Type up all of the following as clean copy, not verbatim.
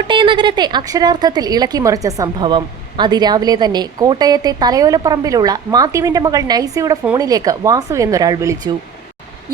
കോട്ടയം നഗരത്തെ അക്ഷരാർത്ഥത്തിൽ ഇളക്കിമറിച്ച സംഭവം. അതിരാവിലെ തന്നെ കോട്ടയത്തെ തലയോലപ്പറമ്പിലുള്ള മാത്യുവിന്റെ മകൾ നൈസിയുടെ ഫോണിലേക്ക് വാസു എന്നൊരാൾ വിളിച്ചു.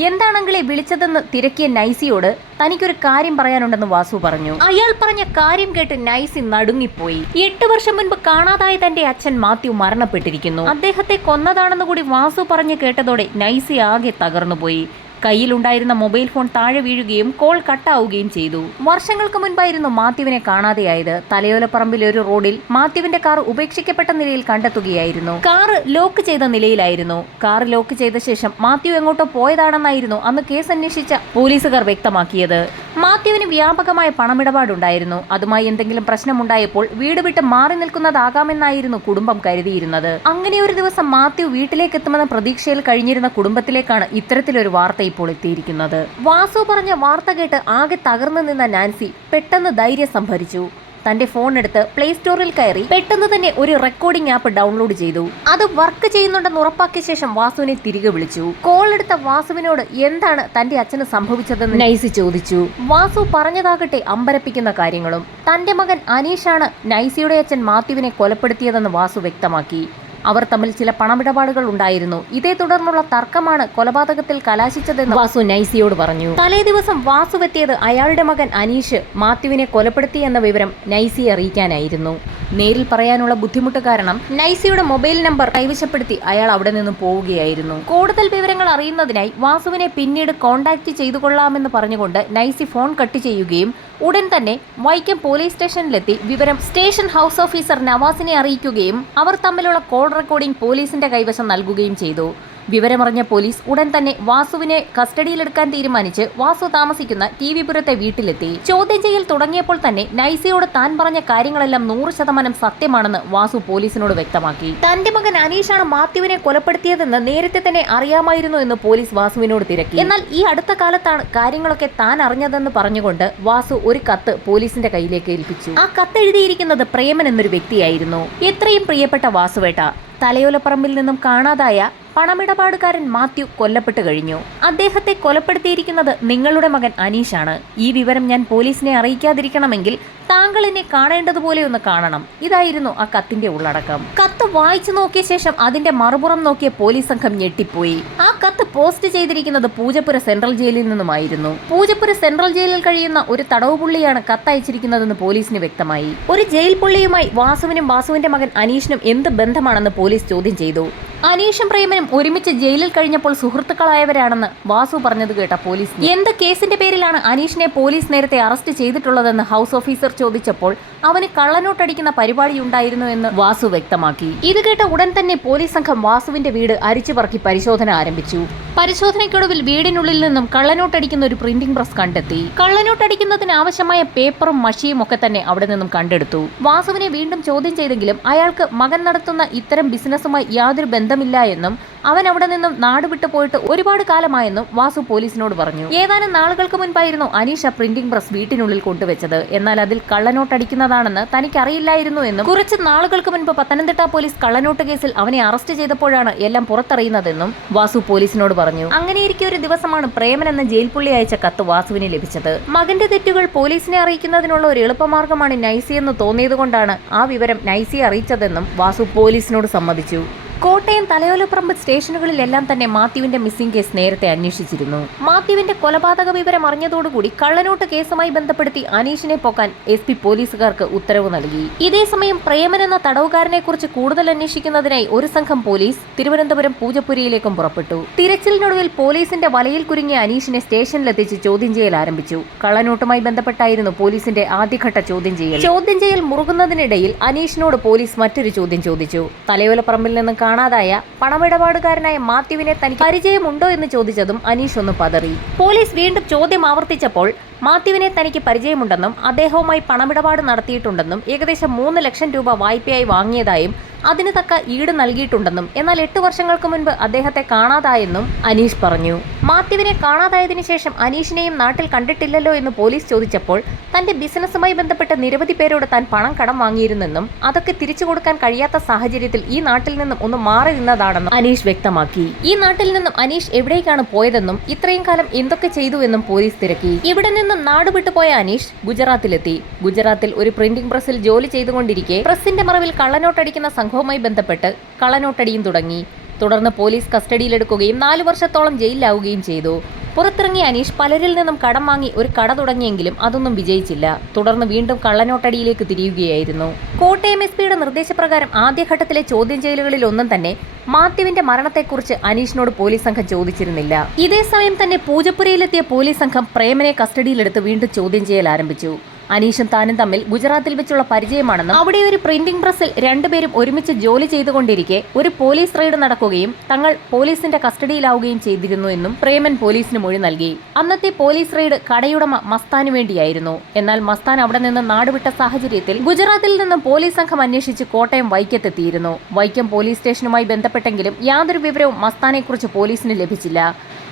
എന്താണെങ്കിലേ വിളിച്ചതെന്ന് തിരക്കിയ നൈസിയോട് തനിക്കൊരു കാര്യം പറയാനുണ്ടെന്ന് വാസു പറഞ്ഞു. അയാൾ പറഞ്ഞ കാര്യം കേട്ട് നൈസി നടുങ്ങിപ്പോയി. 8 വർഷം മുൻപ് കാണാതായ തന്റെ അച്ഛൻ മാത്യു മരണപ്പെട്ടിരിക്കുന്നു. അദ്ദേഹത്തെ കൊന്നതാണെന്ന് കൂടി വാസു പറഞ്ഞു കേട്ടതോടെ നൈസി ആകെ തകർന്നുപോയി. കയ്യിലുണ്ടായിരുന്ന മൊബൈൽ ഫോൺ താഴെ വീഴുകയും കോൾ കട്ടാവുകയും ചെയ്തു. വർഷങ്ങൾക്ക് മുൻപായിരുന്നു മാത്യുവിനെ കാണാതെയായത്. തലയോലപ്പറമ്പിലെ ഒരു റോഡിൽ മാത്യുവിന്റെ കാർ ഉപേക്ഷിക്കപ്പെട്ട നിലയിൽ കണ്ടെത്തുകയായിരുന്നു. കാർ ലോക്ക് ചെയ്ത നിലയിലായിരുന്നു. കാർ ലോക്ക് ചെയ്ത ശേഷം മാത്യു എങ്ങോട്ടോ പോയതാണെന്നായിരുന്നു അന്ന് കേസ് അന്വേഷിച്ച പോലീസുകാർ വ്യക്തമാക്കിയത്. മാത്യുവിന് വ്യാപകമായ പണമിടപാടുണ്ടായിരുന്നു. അതുമായി എന്തെങ്കിലും പ്രശ്നമുണ്ടായപ്പോൾ വീട് വിട്ട് മാറി നിൽക്കുന്നതാകാമെന്നായിരുന്നു കുടുംബം കരുതിയിരുന്നത്. അങ്ങനെ ഒരു ദിവസം മാത്യു വീട്ടിലേക്ക് എത്തുമെന്ന പ്രതീക്ഷയിൽ കഴിഞ്ഞിരുന്ന കുടുംബത്തിലേക്കാണ് ഇത്തരത്തിലൊരു വാർത്ത ഇപ്പോൾ എത്തിയിരിക്കുന്നത്. വാസു പറഞ്ഞ വാർത്ത കേട്ട് ആകെ തകർന്നു നിന്ന നാൻസി പെട്ടെന്ന് ധൈര്യം സംഭരിച്ചു. തന്റെ ഫോൺ എടുത്ത് പ്ലേ സ്റ്റോറിൽ കയറി പെട്ടെന്ന് തന്നെ ഒരു റെക്കോർഡിംഗ് ആപ്പ് ഡൗൺലോഡ് ചെയ്തു. അത് വർക്ക് ചെയ്യുന്നുണ്ടെന്ന് ഉറപ്പാക്കിയ ശേഷം വാസുവിനെ തിരികെ വിളിച്ചു. കോൾ എടുത്ത വാസുവിനോട് എന്താണ് തന്റെ അച്ഛന് സംഭവിച്ചതെന്ന് നൈസി ചോദിച്ചു. വാസു പറഞ്ഞതാകട്ടെ അമ്പരപ്പിക്കുന്ന കാര്യങ്ങളും. തന്റെ മകൻ അനീഷാണ് നൈസിയുടെ അച്ഛൻ മാത്യുവിനെ കൊലപ്പെടുത്തിയതെന്ന് വാസു വ്യക്തമാക്കി. അവർ തമ്മിൽ ചില പണമിടപാടുകൾ ഉണ്ടായിരുന്നു. ഇതേ തുടർന്നുള്ള തർക്കമാണ് കൊലപാതകത്തിൽ കലാശിച്ചതെന്ന് വാസു നൈസിയോട് പറഞ്ഞു. തലേ ദിവസം വാസു എത്തിയത് അയാളുടെ മകൻ അനീഷ് മാത്യുവിനെ കൊലപ്പെടുത്തി എന്ന വിവരം നൈസിയെ അറിയിക്കാനായിരുന്നു. നേരിൽ പറയാനുള്ള ബുദ്ധിമുട്ട് കാരണം നൈസിയുടെ മൊബൈൽ നമ്പർ കൈവശപ്പെടുത്തി അയാൾ അവിടെ നിന്ന് പോവുകയായിരുന്നു. കൂടുതൽ വിവരങ്ങൾ അറിയുന്നതിനായി വാസുവിനെ പിന്നീട് കോൺടാക്ട് ചെയ്തു കൊള്ളാമെന്ന് പറഞ്ഞുകൊണ്ട് നൈസി ഫോൺ കട്ട് ചെയ്യുകയും ഉടൻ തന്നെ വൈക്കം പോലീസ് സ്റ്റേഷനിലെത്തി വിവരം സ്റ്റേഷൻ ഹൗസ് ഓഫീസർ നവാസിനെ അറിയിക്കുകയും അവർ തമ്മിലുള്ള കോൾ റെക്കോർഡിംഗ് പോലീസിന്റെ കൈവശം നൽകുകയും ചെയ്തു. വിവരമറിഞ്ഞ പോലീസ് ഉടൻ തന്നെ വാസുവിനെ കസ്റ്റഡിയിലെടുക്കാൻ തീരുമാനിച്ച് വാസു താമസിക്കുന്ന ടി.വി.പുരത്തെ വീട്ടിലെത്തി. ചോദ്യം ചെയ്യൽ തുടങ്ങിയപ്പോൾ തന്നെ നൈസിയോട് താൻ പറഞ്ഞ കാര്യങ്ങളെല്ലാം 100% സത്യമാണെന്ന് വാസു പോലീസിനോട് വ്യക്തമാക്കി. തന്റെ മകൻ അനീഷാണ് മാത്യുവിനെ കൊലപ്പെടുത്തിയതെന്ന് നേരത്തെ തന്നെ അറിയാമായിരുന്നു എന്ന് പോലീസ് വാസുവിനോട് തിരക്കി. എന്നാൽ ഈ അടുത്ത കാലത്താണ് കാര്യങ്ങളൊക്കെ താൻ അറിഞ്ഞതെന്ന് പറഞ്ഞുകൊണ്ട് വാസു ഒരു കത്ത് പോലീസിന്റെ കയ്യിലേക്ക് ഏൽപ്പിച്ചു. ആ കത്ത് എഴുതിയിരിക്കുന്നത് പ്രേമൻ എന്നൊരു വ്യക്തിയായിരുന്നു. എത്രയും പ്രിയപ്പെട്ട വാസുവേട്ട, തലയോലപ്പറമ്പിൽ നിന്നും കാണാതായ പണമിടപാടുകാരൻ മാത്യു കൊല്ലപ്പെട്ടു കഴിഞ്ഞു. അദ്ദേഹത്തെ കൊലപ്പെടുത്തിയിരിക്കുന്നത് നിങ്ങളുടെ മകൻ അനീഷാണ്. ഈ വിവരം ഞാൻ പോലീസിനെ അറിയിക്കാതിരിക്കണമെങ്കിൽ താങ്കൾ എന്നെ കാണേണ്ടതുപോലെ ഒന്ന് കാണണം. ഇതായിരുന്നു ആ കത്തിന്റെ ഉള്ളടക്കം. കത്ത് വായിച്ചു നോക്കിയ ശേഷം അതിന്റെ മറുപുറം നോക്കിയ പോലീസ് സംഘം ഞെട്ടിപ്പോയി. ആ കത്ത് പോസ്റ്റ് ചെയ്തിരിക്കുന്നത് പൂജപ്പുര സെൻട്രൽ ജയിലിൽ നിന്നുമായിരുന്നു. പൂജപ്പുര സെൻട്രൽ ജയിലിൽ കഴിയുന്ന ഒരു തടവുപുള്ളിയാണ് കത്തയച്ചിരിക്കുന്നതെന്ന് പോലീസിന് വ്യക്തമായി. ഒരു ജയിൽ പുള്ളിയുമായി വാസുവിനും വാസുവിന്റെ മകൻ അനീഷിനും എന്ത് ബന്ധമാണെന്ന് പോലീസ് ചോദ്യം ചെയ്തു. അനീഷും പ്രേമനും ഒരുമിച്ച് ജയിലിൽ കഴിഞ്ഞപ്പോൾ സുഹൃത്തുക്കളായവരാണെന്ന് വാസു പറഞ്ഞത് കേട്ട പോലീസ് എന്ത് കേസിന്റെ പേരിലാണ് അനീഷിനെ പോലീസ് നേരത്തെ അറസ്റ്റ് ചെയ്തിട്ടുള്ളതെന്ന് ഹൗസ് ഓഫീസർ ചോദിച്ചപ്പോൾ അവന് കള്ളനോട്ടടിക്കുന്ന പരിപാടിയുണ്ടായിരുന്നു എന്ന് വാസു വ്യക്തമാക്കി. ഇത് കേട്ട ഉടൻ തന്നെ പോലീസ് സംഘം വാസുവിന്റെ വീട് അരിച്ചുപറക്കി പരിശോധന ആരംഭിച്ചു. പരിശോധനയ്ക്കൊടുവിൽ വീടിനുള്ളിൽ നിന്നും കള്ളനോട്ടടിക്കുന്ന ഒരു പ്രിന്റിംഗ് പ്രസ് കണ്ടെത്തി. കള്ളനോട്ടടിക്കുന്നതിന് ആവശ്യമായ പേപ്പറും മഷിയും ഒക്കെ തന്നെ അവിടെ നിന്നും കണ്ടെടുത്തു. വാസുവിനെ വീണ്ടും ചോദ്യം ചെയ്തെങ്കിലും അയാൾക്ക് മകൻ നടത്തുന്ന ഇത്തരം ബിസിനസ്സുമായി യാതൊരു ബന്ധമില്ല എന്നും അവൻ അവിടെ നിന്നും നാടുവിട്ടു പോയിട്ട് ഒരുപാട് കാലമായെന്നും വാസു പോലീസിനോട് പറഞ്ഞു. ഏതാനും നാളുകൾക്ക് മുൻപായിരുന്നു അനീഷ പ്രിന്റിംഗ് പ്രസ് വീട്ടിനുള്ളിൽ കൊണ്ടുവച്ചത്. എന്നാൽ അതിൽ കള്ളനോട്ടടിക്കുന്നതാണെന്ന് തനിക്കറിയില്ലായിരുന്നു എന്നും കുറച്ച് നാളുകൾക്ക് മുൻപ് പത്തനംതിട്ട പോലീസ് കള്ളനോട്ട് കേസിൽ അവനെ അറസ്റ്റ് ചെയ്തപ്പോഴാണ് എല്ലാം പുറത്തറിയുന്നതെന്നും വാസു പോലീസിനോട് പറഞ്ഞു. അങ്ങനെയിരിക്കെ ഒരു ദിവസമാണ് പ്രേമൻ എന്ന ജയിൽ പുള്ളി അയച്ച കത്ത് വാസുവിന് ലഭിച്ചത്. മകന്റെ തെറ്റുകൾ പോലീസിനെ അറിയിക്കുന്നതിനുള്ള ഒരു എളുപ്പമാർഗമാണ് നൈസി എന്ന് തോന്നിയതുകൊണ്ടാണ് ആ വിവരം നൈസിയെ അറിയിച്ചതെന്നും വാസു പോലീസിനോട് സമ്മതിച്ചു. കോട്ടയം തലയോലപ്പറമ്പ് സ്റ്റേഷനുകളിലെല്ലാം തന്നെ മാത്യുവിന്റെ മിസ്സിംഗ് കേസ് നേരത്തെ അന്വേഷിച്ചിരുന്നു. മാത്യുവിന്റെ കൊലപാതക വിവരം അറിഞ്ഞതോടുകൂടി കള്ളനോട്ട് കേസുമായി ബന്ധപ്പെടുത്തി അനീഷിനെ പോക്കാൻ SP പോലീസുകാർക്ക് ഉത്തരവ് നൽകി. ഇതേസമയം പ്രേമൻ എന്ന തടവുകാരനെ കുറിച്ച് കൂടുതൽ അന്വേഷിക്കുന്നതിനായി ഒരു സംഘം പോലീസ് തിരുവനന്തപുരം പൂജപ്പുരയിലേക്കും പുറപ്പെട്ടു. തിരച്ചിലിനൊടുവിൽ പോലീസിന്റെ വലയിൽ കുരുങ്ങിയ അനീഷിനെ സ്റ്റേഷനിലെത്തിച്ച് ചോദ്യം ചെയ്യൽ ആരംഭിച്ചു. കള്ളനോട്ടുമായി ബന്ധപ്പെട്ടായിരുന്നു പോലീസിന്റെ ആദ്യഘട്ട ചോദ്യം ചെയ്യൽ മുറുകുന്നതിനിടയിൽ അനീഷിനോട് പോലീസ് മറ്റൊരു ചോദ്യം ചോദിച്ചു. തലയോലപ്പറമ്പിൽ നിന്നും കാണാതായ പണമിടപാടുകാരനായ മാത്യുവിനെ തനിക്ക് പരിചയമുണ്ടോ എന്ന് ചോദിച്ചതും അനീഷ് ഒന്ന് പതറി. പോലീസ് വീണ്ടും ചോദ്യം ആവർത്തിച്ചപ്പോൾ മാത്യുവിനെ തനിക്ക് പരിചയമുണ്ടെന്നും അദ്ദേഹവുമായി പണമിടപാട് നടത്തിയിട്ടുണ്ടെന്നും ഏകദേശം 3 ലക്ഷം രൂപ വായ്പയായി വാങ്ങിയതായും അതിന് തക്ക ഈട് നൽകിയിട്ടുണ്ടെന്നും എന്നാൽ 8 വർഷങ്ങൾക്ക് മുൻപ് അദ്ദേഹത്തെ കാണാതായെന്നും അനീഷ് പറഞ്ഞു. മാത്യുവിനെ കാണാതായതിനു ശേഷം അനീഷിനെയും നാട്ടിൽ കണ്ടിട്ടില്ലല്ലോ എന്ന് പോലീസ് ചോദിച്ചപ്പോൾ തന്റെ ബിസിനസ്സുമായി ബന്ധപ്പെട്ട് നിരവധി പേരോട് താൻ പണം കടം വാങ്ങിയിരുന്നെന്നും അതൊക്കെ തിരിച്ചു കൊടുക്കാൻ കഴിയാത്ത സാഹചര്യത്തിൽ ഈ നാട്ടിൽ നിന്നും ഒന്ന് മാറി നിന്നതാണെന്നും അനീഷ് വ്യക്തമാക്കി. ഈ നാട്ടിൽ നിന്നും അനീഷ് എവിടേക്കാണ് പോയതെന്നും ഇത്രയും കാലം എന്തൊക്കെ ചെയ്തു എന്നും പോലീസ് തിരക്കി. ഇവിടെ നിന്ന് നിന്നും നാടുവിട്ടുപോയ അനീഷ് ഗുജറാത്തിലെത്തി. ഗുജറാത്തിൽ ഒരു പ്രിന്റിംഗ് പ്രസ്സിൽ ജോലി ചെയ്തുകൊണ്ടിരിക്കെ പ്രസിന്റെ മറവിൽ കള്ളനോട്ടടിക്കുന്ന സംഘവുമായി ബന്ധപ്പെട്ട് കള്ളനോട്ടടിയും തുടങ്ങി. തുടർന്ന് പോലീസ് കസ്റ്റഡിയിലെടുക്കുകയും 4 വർഷത്തോളം ജയിലിലാവുകയും ചെയ്തു. പുറത്തിറങ്ങിയ അനീഷ് പലരിൽ നിന്നും കടം വാങ്ങി ഒരു കട തുടങ്ങിയെങ്കിലും അതൊന്നും വിജയിച്ചില്ല. തുടർന്ന് വീണ്ടും കള്ളനോട്ടടിയിലേക്ക് തിരിയുകയായിരുന്നു. കോട്ടയം എസ്.പിയുടെ നിർദ്ദേശപ്രകാരം ആദ്യഘട്ടത്തിലെ ചോദ്യം ചെയ്യലുകളിൽ ഒന്നും തന്നെ മാത്യുവിന്റെ മരണത്തെക്കുറിച്ച് അനീഷിനോട് പോലീസ് സംഘം ചോദിച്ചിരുന്നില്ല. ഇതേസമയം തന്നെ പൂജപ്പുരയിലെത്തിയ പോലീസ് സംഘം പ്രേമനെ കസ്റ്റഡിയിലെടുത്ത് വീണ്ടും ചോദ്യം ചെയ്യൽ ആരംഭിച്ചു. അനീഷും താനും തമ്മിൽ ഗുജറാത്തിൽ വെച്ചുള്ള പരിചയമാണെന്നും അവിടെ ഒരു പ്രിന്റിംഗ് പ്രസ്സിൽ രണ്ടുപേരും ഒരുമിച്ച് ജോലി ചെയ്തുകൊണ്ടിരിക്കെ ഒരു പോലീസ് റെയ്ഡ് നടക്കുകയും തങ്ങൾ പോലീസിന്റെ കസ്റ്റഡിയിലാവുകയും ചെയ്തിരുന്നു എന്നും പ്രേമൻ പോലീസിന് മൊഴി നൽകി. അന്നത്തെ പോലീസ് റെയ്ഡ് കടയുടമ മസ്താനു വേണ്ടിയായിരുന്നു. എന്നാൽ മസ്താൻ അവിടെ നിന്ന് നാടുവിട്ട സാഹചര്യത്തിൽ ഗുജറാത്തിൽ നിന്നും പോലീസ് സംഘം അന്വേഷിച്ച് കോട്ടയം വൈക്കത്തെത്തിയിരുന്നു. വൈക്കം പോലീസ് സ്റ്റേഷനുമായി ബന്ധപ്പെട്ടെങ്കിലും യാതൊരു വിവരവും മസ്താനെക്കുറിച്ച് പോലീസിന് ലഭിച്ചില്ല.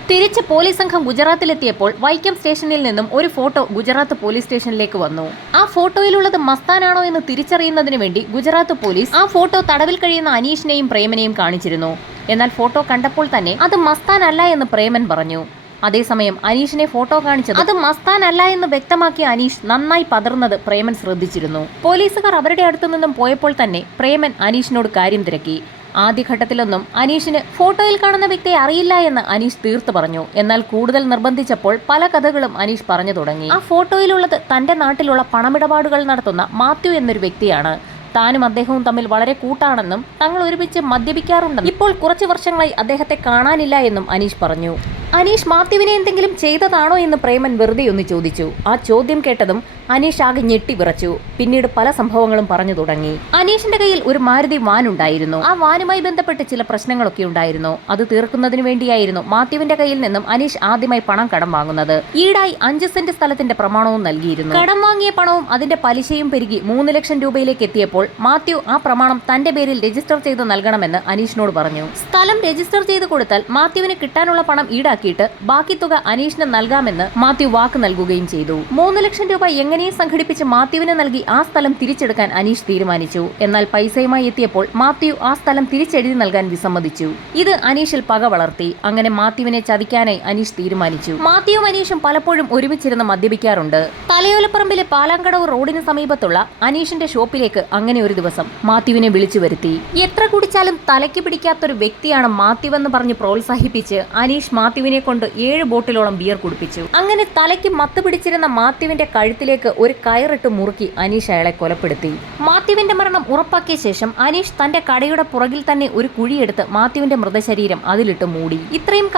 തിരിച്ച് പോലീസ് സംഘം ഗുജറാത്തിലെത്തിയപ്പോൾ വൈക്കം സ്റ്റേഷനിൽ നിന്നും ഒരു ഫോട്ടോ ഗുജറാത്ത് പോലീസ് സ്റ്റേഷനിലേക്ക് വന്നു. ആ ഫോട്ടോയിലുള്ളത് മസ്താനാണോ എന്ന് തിരിച്ചറിയുന്നതിന് വേണ്ടി ഗുജറാത്ത് പോലീസ് ആ ഫോട്ടോ തടവിൽ കഴിയുന്ന അനീഷിനെയും പ്രേമനെയും കാണിച്ചിരുന്നു. എന്നാൽ ഫോട്ടോ കണ്ടപ്പോൾ തന്നെ അത് മസ്താൻ അല്ല എന്ന് പ്രേമൻ പറഞ്ഞു. അതേസമയം അനീഷിനെ ഫോട്ടോ കാണിച്ചത് അത് മസ്താൻ അല്ല എന്ന് വ്യക്തമാക്കിയ അനീഷ് നന്നായി പതറുന്നത് പ്രേമൻ ശ്രദ്ധിച്ചിരുന്നു. പോലീസുകാർ അവരുടെ അടുത്തു നിന്നും പോയപ്പോൾ തന്നെ പ്രേമൻ അനീഷിനോട് കാര്യം തിരക്കി. ആദ്യഘട്ടത്തിലൊന്നും അനീഷിന് ഫോട്ടോയിൽ കാണുന്ന വ്യക്തിയെ അറിയില്ല എന്ന് അനീഷ് തീർത്തു പറഞ്ഞു. എന്നാൽ കൂടുതൽ നിർബന്ധിച്ചപ്പോൾ പല കഥകളും അനീഷ് പറഞ്ഞു തുടങ്ങി. ആ ഫോട്ടോയിലുള്ളത് തന്റെ നാട്ടിലുള്ള പണമിടപാടുകൾ നടത്തുന്ന മാത്യു എന്നൊരു വ്യക്തിയാണ്. താനും അദ്ദേഹവും തമ്മിൽ വളരെ കൂട്ടാണെന്നും തങ്ങൾ ഒരുമിച്ച് മദ്യപിക്കാറുണ്ടെന്നും ഇപ്പോൾ കുറച്ചു വർഷങ്ങളായി അദ്ദേഹത്തെ കാണാനില്ല എന്നും അനീഷ് പറഞ്ഞു. അനീഷ് മാത്യുവിനെ എന്തെങ്കിലും ചെയ്തതാണോ എന്ന് പ്രേമൻ വെറുതെ ഒന്ന് ചോദിച്ചു. ആ ചോദ്യം കേട്ടതും അനീഷ് ആകെ ഞെട്ടി വിറച്ചു. പിന്നീട് പല സംഭവങ്ങളും പറഞ്ഞു തുടങ്ങി. അനീഷിന്റെ കയ്യിൽ ഒരു മാരുതി വാൻ ഉണ്ടായിരുന്നു. ആ വാനുമായി ബന്ധപ്പെട്ട് ചില പ്രശ്നങ്ങളൊക്കെ ഉണ്ടായിരുന്നു. അത് തീർക്കുന്നതിന് വേണ്ടിയായിരുന്നു മാത്യുവിന്റെ കയ്യിൽ നിന്നും അനീഷ് ആദ്യമായി പണം കടം വാങ്ങുന്നത്. ഈടായി 5 സെന്റ് സ്ഥലത്തിന്റെ പ്രമാണവും നൽകിയിരുന്നു. കടം വാങ്ങിയ പണവും അതിന്റെ പലിശയും പെരുകി 3 ലക്ഷം രൂപയിലേക്ക് എത്തിയപ്പോൾ മാത്യു ആ പ്രമാണം തന്റെ പേരിൽ രജിസ്റ്റർ ചെയ്ത് നൽകണമെന്ന് അനീഷിനോട് പറഞ്ഞു. സ്ഥലം രജിസ്റ്റർ ചെയ്ത് കൊടുത്താൽ മാത്യുവിന് കിട്ടാനുള്ള പണം ഈടാക്കിയിട്ട് ബാക്കി തുക അനീഷിന് നൽകാമെന്ന് മാത്യു വാക്ക് നൽകുകയും ചെയ്തു. 3 ലക്ഷം രൂപ എങ്ങനെയും സംഘടിപ്പിച്ച് മാത്യുവിന് നൽകി ആ സ്ഥലം തിരിച്ചെടുക്കാൻ അനീഷ് തീരുമാനിച്ചു. എന്നാൽ പൈസയുമായി എത്തിയപ്പോൾ മാത്യു ആ സ്ഥലം തിരിച്ചെഴുതി നൽകാൻ വിസമ്മതിച്ചു. ഇത് അനീഷിൽ പക വളർത്തി. അങ്ങനെ മാത്യുവിനെ ചതിക്കാനായി അനീഷ് തീരുമാനിച്ചു. മാത്യുവും അനീഷും പലപ്പോഴും ഒരുമിച്ചിരുന്ന് മദ്യപിക്കാറുണ്ട്. തലയോലപ്പറമ്പിലെ പാലാങ്കടവ് റോഡിന് സമീപത്തുള്ള അനീഷിന്റെ ഷോപ്പിലേക്ക് അങ്ങനെ ഒരു ദിവസം മാത്യുവിനെ വിളിച്ചു വരുത്തി. എത്ര കുടിച്ചാലും തലയ്ക്ക് പിടിക്കാത്തൊരു വ്യക്തിയാണ് മാത്യുവെന്ന് പറഞ്ഞ് പ്രോത്സാഹിപ്പിച്ച് അനീഷ് മാത്യുവിനെ കൊണ്ട് 7 ബോട്ടിലോളം ബിയർ കുടിപ്പിച്ചു. അങ്ങനെ തലയ്ക്ക് മത്ത് പിടിച്ചിരുന്ന മാത്യുവിന്റെ കഴുത്തിലേക്ക് ഒരു കയറിട്ട് മുറുക്കി അനീഷ് അയാളെ കൊലപ്പെടുത്തി. മാത്യുവിന്റെ മരണം ഉറപ്പാക്കിയ ശേഷം അനീഷ് തന്റെ കടയുടെ പുറകിൽ തന്നെ ഒരു കുഴിയെടുത്ത് മാത്യുവിന്റെ മൃതശരീരം അതിലിട്ട് മൂടി. ഇത്രയും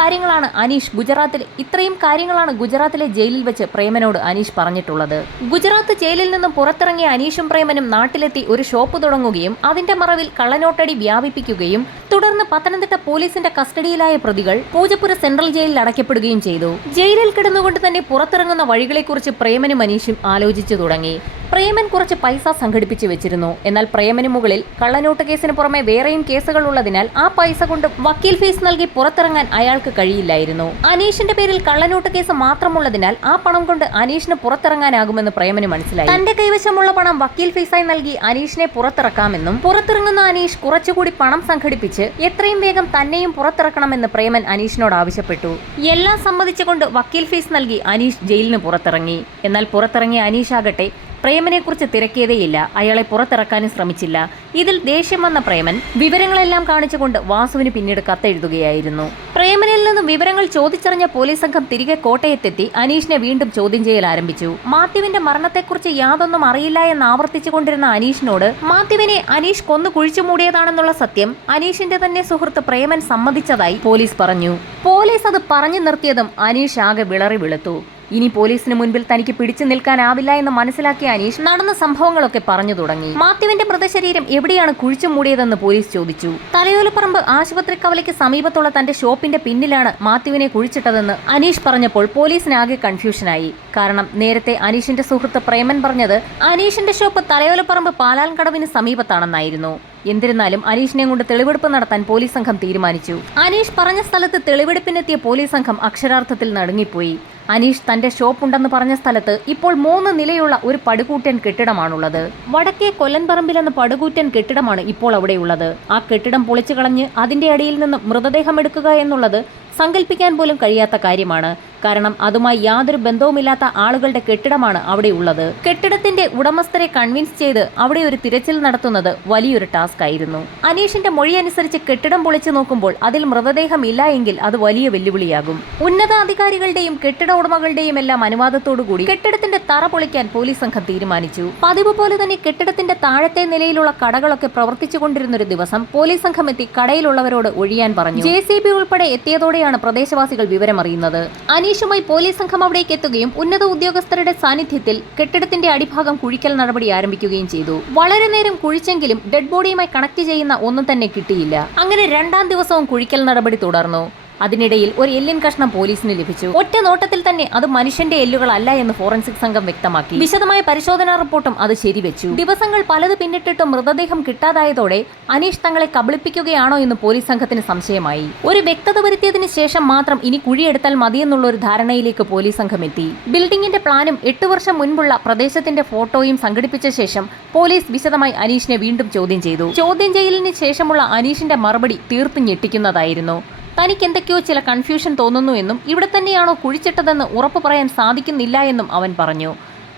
കാര്യങ്ങളാണ് ഗുജറാത്തിലെ ജയിലിൽ വെച്ച് പ്രേമനോട് അനീഷ് പറഞ്ഞിട്ടുള്ളത്. ഗുജറാത്ത് ജയിലിൽ നിന്നും പുറത്തിറങ്ങിയ അനീഷും പ്രേമനും നാട്ടിലെത്തി ഒരു ഷോപ്പ് തുടങ്ങുകയും അതിന്റെ മറവിൽ കള്ളനോട്ടടി വ്യാപിപ്പിക്കുകയും തുടർന്ന് പത്തനംതിട്ട പോലീസിന്റെ കസ്റ്റഡിയിലായ പ്രതികൾ പൂജപ്പുര സെൻട്രൽ ജയിലിൽ അടയ്ക്കപ്പെടുകയും ചെയ്തു. ജയിലിൽ കിടന്നുകൊണ്ട് തന്നെ പുറത്തിറങ്ങുന്ന വഴികളെക്കുറിച്ച് പ്രേമനും അനീഷും ആലോചിച്ചു തുടങ്ങി. പ്രേമൻ കുറച്ച് പൈസ സംഘടിപ്പിച്ചു വെച്ചിരുന്നു. എന്നാൽ പ്രേമന് മുകളിൽ കള്ളനോട്ട് കേസിന് പുറമെ വേറെയും കേസുകൾ ഉള്ളതിനാൽ ആ പൈസ കൊണ്ട് വക്കീൽ ഫീസ് നൽകി പുറത്തിറങ്ങാൻ അയാൾക്ക് കഴിയില്ലായിരുന്നു. അനീഷിന്റെ പേരിൽ കള്ളനോട്ട് കേസ് മാത്രമുള്ളതിനാൽ ആ പണം കൊണ്ട് അനീഷിന് പുറത്തിറങ്ങാനാകുമെന്ന് പ്രേമന് മനസ്സിലായി. തന്റെ കൈവശമുള്ള പണം വക്കീൽ ഫീസായി നൽകി അനീഷിനെ പുറത്തിറക്കാമെന്നും പുറത്തിറങ്ങുന്ന അനീഷ് കുറച്ചുകൂടി പണം സംഘടിപ്പിച്ച് എത്രയും വേഗം തന്നെയും പുറത്തിറക്കണമെന്ന് പ്രേമൻ അനീഷിനോട് ആവശ്യപ്പെട്ടു. എല്ലാം സമ്മതിച്ചുകൊണ്ട് വക്കീൽ ഫീസ് നൽകി അനീഷ് ജയിലിന് പുറത്തിറങ്ങി. എന്നാൽ പുറത്തിറങ്ങിയ അനീഷ് ആകട്ടെ പ്രേമനെ കുറിച്ച് തിരക്കിയതേയില്ല. അയാളെ പുറത്തിറക്കാനും ശ്രമിച്ചില്ല. ഇതിൽ ദേഷ്യം വന്ന പ്രേമൻ വിവരങ്ങളെല്ലാം കാണിച്ചുകൊണ്ട് വാസുവിന് പിന്നീട് കത്തെഴുതുകയായിരുന്നു. പ്രേമനിൽ നിന്നും വിവരങ്ങൾ ചോദിച്ചറിഞ്ഞ പോലീസ് സംഘം തിരികെ കോട്ടയത്തെത്തി അനീഷിനെ വീണ്ടും ചോദ്യം ചെയ്യൽ ആരംഭിച്ചു. മാത്യുവിന്റെ മരണത്തെക്കുറിച്ച് യാതൊന്നും അറിയില്ല എന്ന് ആവർത്തിച്ചുകൊണ്ടിരുന്ന അനീഷിനോട് മാത്യുവിനെ അനീഷ് കൊന്നു കുഴിച്ചു മൂടിയതാണെന്നുള്ള സത്യം അനീഷിന്റെ തന്നെ സുഹൃത്ത് പ്രേമൻ സമ്മതിച്ചതായി പോലീസ് പറഞ്ഞു. പോലീസ് അത് പറഞ്ഞു നിർത്തിയതും അനീഷ് ആകെ വിളറി വെളുത്തു. ഇനി പോലീസിന് മുൻപിൽ തനിക്ക് പിടിച്ചു നിൽക്കാനാവില്ല എന്ന് മനസ്സിലാക്കിയ അനീഷ് നടന്ന സംഭവങ്ങളൊക്കെ പറഞ്ഞു തുടങ്ങി. മാത്യുവിന്റെ മൃതശരീരം എവിടെയാണ് കുഴിച്ചു മൂടിയതെന്ന് പോലീസ് ചോദിച്ചു. തലയോലപ്പറമ്പ് ആശുപത്രി കവലയ്ക്ക് സമീപത്തുള്ള തന്റെ ഷോപ്പിന്റെ പിന്നിലാണ് മാത്യുവിനെ കുഴിച്ചിട്ടതെന്ന് അനീഷ് പറഞ്ഞപ്പോൾ പോലീസിനാകെ കൺഫ്യൂഷനായി. കാരണം നേരത്തെ അനീഷിന്റെ സുഹൃത്ത് പ്രേമൻ പറഞ്ഞത് അനീഷിന്റെ ഷോപ്പ് തലയോലപ്പറമ്പ് പാലാൻകടവിന് സമീപത്താണെന്നായിരുന്നു. എന്നിരുന്നാലും അനീഷിനെ കൊണ്ട് തെളിവെടുപ്പ് നടത്താൻ പോലീസ് സംഘം തീരുമാനിച്ചു. അനീഷ് പറഞ്ഞ സ്ഥലത്ത് തെളിവെടുപ്പിനെത്തിയ പോലീസ് സംഘം അക്ഷരാർത്ഥത്തിൽ നടുങ്ങിപ്പോയി. അനീഷ് തന്റെ ഷോപ്പുണ്ടെന്ന് പറഞ്ഞ സ്ഥലത്ത് ഇപ്പോൾ 3 നിലയുള്ള ഒരു പടുകൂറ്റൻ കെട്ടിടമാണുള്ളത്. വടക്കേ കൊല്ലൻപറമ്പിൽ എന്ന പടുകൂറ്റൻ കെട്ടിടമാണ് ഇപ്പോൾ അവിടെയുള്ളത്. ആ കെട്ടിടം പൊളിച്ചു കളഞ്ഞ് അതിന്റെ അടിയിൽ നിന്ന് മൃതദേഹം എടുക്കുക എന്നുള്ളത് സങ്കല്പിക്കാൻ പോലും കഴിയാത്ത കാര്യമാണ്. കാരണം അതുമായി യാതൊരു ബന്ധവുമില്ലാത്ത ആളുകളുടെ കെട്ടിടമാണ് അവിടെ ഉള്ളത്. കെട്ടിടത്തിന്റെ ഉടമസ്ഥരെ കൺവിൻസ് ചെയ്ത് അവിടെ ഒരു തിരച്ചിൽ നടത്തുന്നത് വലിയൊരു ടാസ്ക് ആയിരുന്നു. അനീഷിന്റെ മൊഴി അനുസരിച്ച് കെട്ടിടം പൊളിച്ചു നോക്കുമ്പോൾ അതിൽ മൃതദേഹം ഇല്ല എങ്കിൽ അത് വലിയ വെല്ലുവിളിയാകും. ഉന്നതാധികാരികളുടെയും കെട്ടിട ഉടമകളുടെയും എല്ലാം അനുവാദത്തോടുകൂടി കെട്ടിടത്തിന്റെ തറ പൊളിക്കാൻ പോലീസ് സംഘം തീരുമാനിച്ചു. പതിവ് പോലെ തന്നെ കെട്ടിടത്തിന്റെ താഴത്തെ നിലയിലുള്ള കടകളൊക്കെ പ്രവർത്തിച്ചുകൊണ്ടിരുന്നൊരു ദിവസം പോലീസ് സംഘം എത്തി കടയിലുള്ളവരോട് ഒഴിയാൻ പറഞ്ഞു. JCB ഉൾപ്പെടെ എത്തിയതോടെയാണ് പ്രദേശവാസികൾ വിവരമറിയുന്നത്. അനീഷുമായി പോലീസ് സംഘം അവിടേക്ക് എത്തുകയും ഉന്നത ഉദ്യോഗസ്ഥരുടെ സാന്നിധ്യത്തിൽ കെട്ടിടത്തിന്റെ അടിഭാഗം കുഴിക്കൽ നടപടി ആരംഭിക്കുകയും ചെയ്തു. വളരെ നേരം കുഴിച്ചെങ്കിലും ഡെഡ് ബോഡിയുമായി കണക്ട് ചെയ്യുന്ന ഒന്നും തന്നെ കിട്ടിയില്ല. അങ്ങനെ 2ാം ദിവസവും കുഴിക്കൽ നടപടി തുടർന്നു. അതിനിടയിൽ ഒരു എല്ലിൻ കഷ്ണം പോലീസിന് ലഭിച്ചു. ഒറ്റ നോട്ടത്തിൽ തന്നെ അത് മനുഷ്യന്റെ എല്ലുകളല്ല എന്ന് ഫോറൻസിക് സംഘം വ്യക്തമാക്കി. വിശദമായ പരിശോധനാ റിപ്പോർട്ടും അത് ശരിവെച്ചു. ദിവസങ്ങൾ പലത് പിന്നിട്ടിട്ടും മൃതദേഹം കിട്ടാതായതോടെ അനീഷ് തങ്ങളെ കബളിപ്പിക്കുകയാണോ എന്ന് പോലീസ് സംഘത്തിന് സംശയമായി. ഒരു വ്യക്തത വരുത്തിയതിനു ശേഷം മാത്രം ഇനി കുഴിയെടുത്താൽ മതിയെന്നുള്ള ഒരു ധാരണയിലേക്ക് പോലീസ് സംഘം എത്തി. ബിൽഡിംഗിന്റെ പ്ലാനും 8 വർഷം മുൻപുള്ള പ്രദേശത്തിന്റെ ഫോട്ടോയും സംഘടിപ്പിച്ച ശേഷം പോലീസ് വിശദമായി അനീഷിനെ വീണ്ടും ചോദ്യം ചെയ്തു. ചോദ്യം ചെയ്യലിന് ശേഷമുള്ള അനീഷിന്റെ മറുപടി തീർത്തും ഞെട്ടിക്കുന്നതായിരുന്നു. തനിക്ക് എന്തൊക്കെയോ ചില കൺഫ്യൂഷൻ തോന്നുന്നു എന്നും ഇവിടെ തന്നെയാണോ കുഴിച്ചിട്ടതെന്ന് ഉറപ്പു പറയാൻ സാധിക്കുന്നില്ല എന്നും അവൻ പറഞ്ഞു.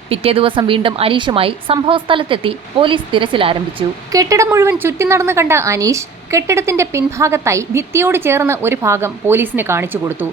പിറ്റേ ദിവസം വീണ്ടും അനീഷുമായി സംഭവസ്ഥലത്തെത്തി പോലീസ് തിരച്ചിൽ ആരംഭിച്ചു. കെട്ടിടം മുഴുവൻ ചുറ്റി നടന്നു കണ്ട അനീഷ് കെട്ടിടത്തിന്റെ പിൻഭാഗത്തായി ഭിത്തിയോട് ചേർന്ന് ഒരു ഭാഗം പോലീസിന് കാണിച്ചു കൊടുത്തു.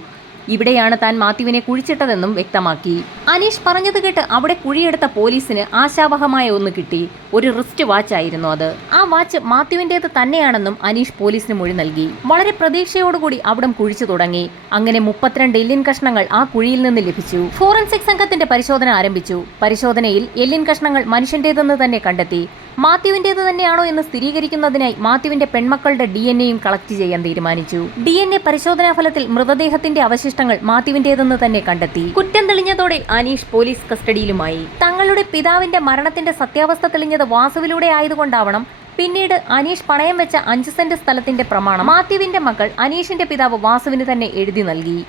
ഇവിടെയാണ് താൻ മാത്യുവിനെ കുഴിച്ചിട്ടതെന്നും വ്യക്തമാക്കി. അനീഷ് പറഞ്ഞത് കേട്ട് അവിടെ കുഴിയെടുത്ത പോലീസിന് ആശാവഹമായ ഒന്ന് കിട്ടി. ഒരു റിസ്റ്റ് വാച്ച് ആയിരുന്നു അത്. ആ വാച്ച് മാത്യുവിന്റേത് തന്നെയാണെന്നും അനീഷ് പോലീസിന് മൊഴി നൽകി. വളരെ പ്രതീക്ഷയോടുകൂടി അവിടം കുഴിച്ചു തുടങ്ങി. അങ്ങനെ 32 എല്ലിൻ കഷ്ണങ്ങൾ ആ കുഴിയിൽ നിന്ന് ലഭിച്ചു. ഫോറൻസിക് സംഘത്തിന്റെ പരിശോധന ആരംഭിച്ചു. പരിശോധനയിൽ എല്ലിൻ കഷ്ണങ്ങൾ മനുഷ്യന്റേതെന്ന് തന്നെ കണ്ടെത്തി. മാത്യുവിന്റേത് തന്നെയാണോ എന്ന് സ്ഥിരീകരിക്കുന്നതിനായി മാത്യുവിന്റെ പെൺമക്കളുടെ DNA കളക്ട് ചെയ്യാൻ തീരുമാനിച്ചു. DNA പരിശോധനാ ഫലത്തിൽ മൃതദേഹത്തിന്റെ അവശിഷ്ടങ്ങൾ മാത്യുവിന്റേതെന്ന് തന്നെ കണ്ടെത്തി. കുറ്റം തെളിഞ്ഞതോടെ അനീഷ് പോലീസ് കസ്റ്റഡിയിലുമായി. തങ്ങളുടെ പിതാവിന്റെ മരണത്തിന്റെ സത്യാവസ്ഥ തെളിഞ്ഞത് വാസുവിലൂടെ ആയതുകൊണ്ടാവണം പിന്നീട് അനീഷ് പണയം വെച്ച 5 സെന്റ് സ്ഥലത്തിന്റെ പ്രമാണം മാത്യുവിന്റെ മക്കൾ അനീഷിന്റെ പിതാവ് വാസുവിന് തന്നെ എഴുതി നൽകി.